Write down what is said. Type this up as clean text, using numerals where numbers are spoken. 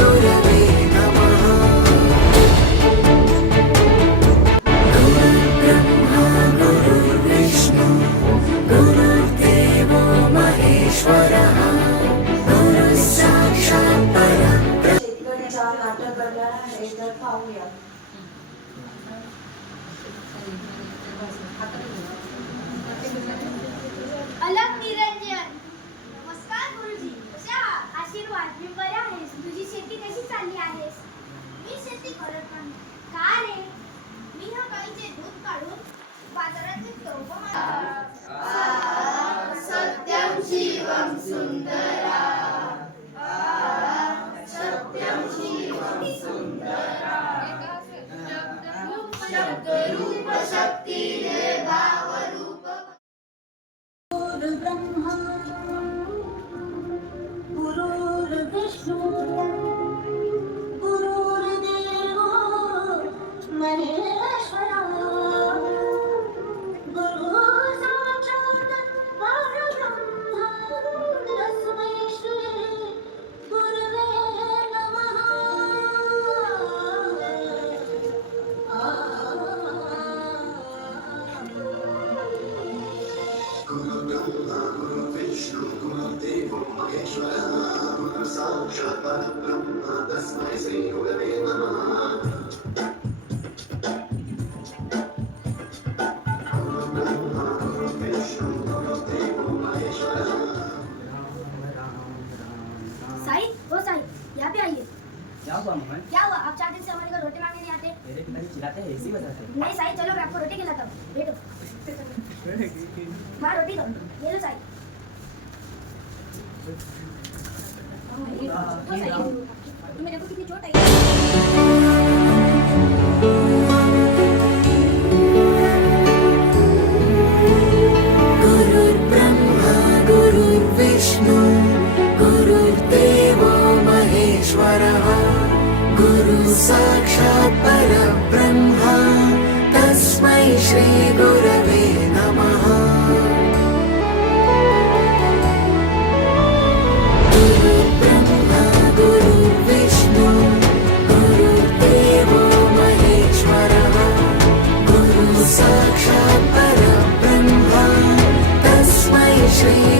गुरवे नमः। गुरुर्ब्रह्मा गुरुर्विष्णु गुरुर्देवो महेश्वरः गुरुः साक्षात् परब्रह्म। शेतकऱ्याचा नाटक करणार आहे तर पाहूया. अलग निरंजन. नमस्कार गुरुजी. कशा आहात? आशीर्वाद. मी बरे आहेस. तुझी शेती कशी चालली आहेस? मी शेती करत नाही. का रे? मी ह्या गाईचे दूध काढून बाजारात विकतो व सत्यम शिवम सुंदरा. सत्यम शिवम सुंदरा. शब्द रूप शक्ती दे भाव रूप. ब्रह्मा गुरुर्विष्णू गुरुर्देवो महेश्वरा गुरु साक्षात् परब्रह्मा तस्मै श्री गुरवे नमः. गुरुर्ब्रह्मा गुरुर्विष्णु गुरुर्देवो महेश्वरः गुरुः साक्षात् परब्रह्म तस्मै श्री गुरवे नमः. गुरुर्ब्रह्मा गुरुर्विष्णु गुरुर्देवो महेश्वरः. साई, ओ साई, यहाँ पे आइए. क्या हुआ मोहन? क्या हुआ? आप 4 दिन से हमारे घर रोटी मांगने नहीं आते? मेरे पिताजी चिल्लाते हैं, ऐसी वजह से। नहीं साई, चलो मैं आपको रोटी खिलाता हूँ. बैठो. माँ रोटी दो. ये लो साई. ओ साई, तुम्हें देखो कितनी चोट आई. गुरुर्ब्रह्मा गुरुर्विष्णु गुरुर्देवो महेश्वरः गुरुः साक्षात् परब्रह्म तस्मै श्री गुरवे नमः. गुरुर्ब्रह्मा गुरुर्विष्णु गुरुर्देवो महेश्वरः गुरुः साक्षात् परब्रह्म तस्मै श्री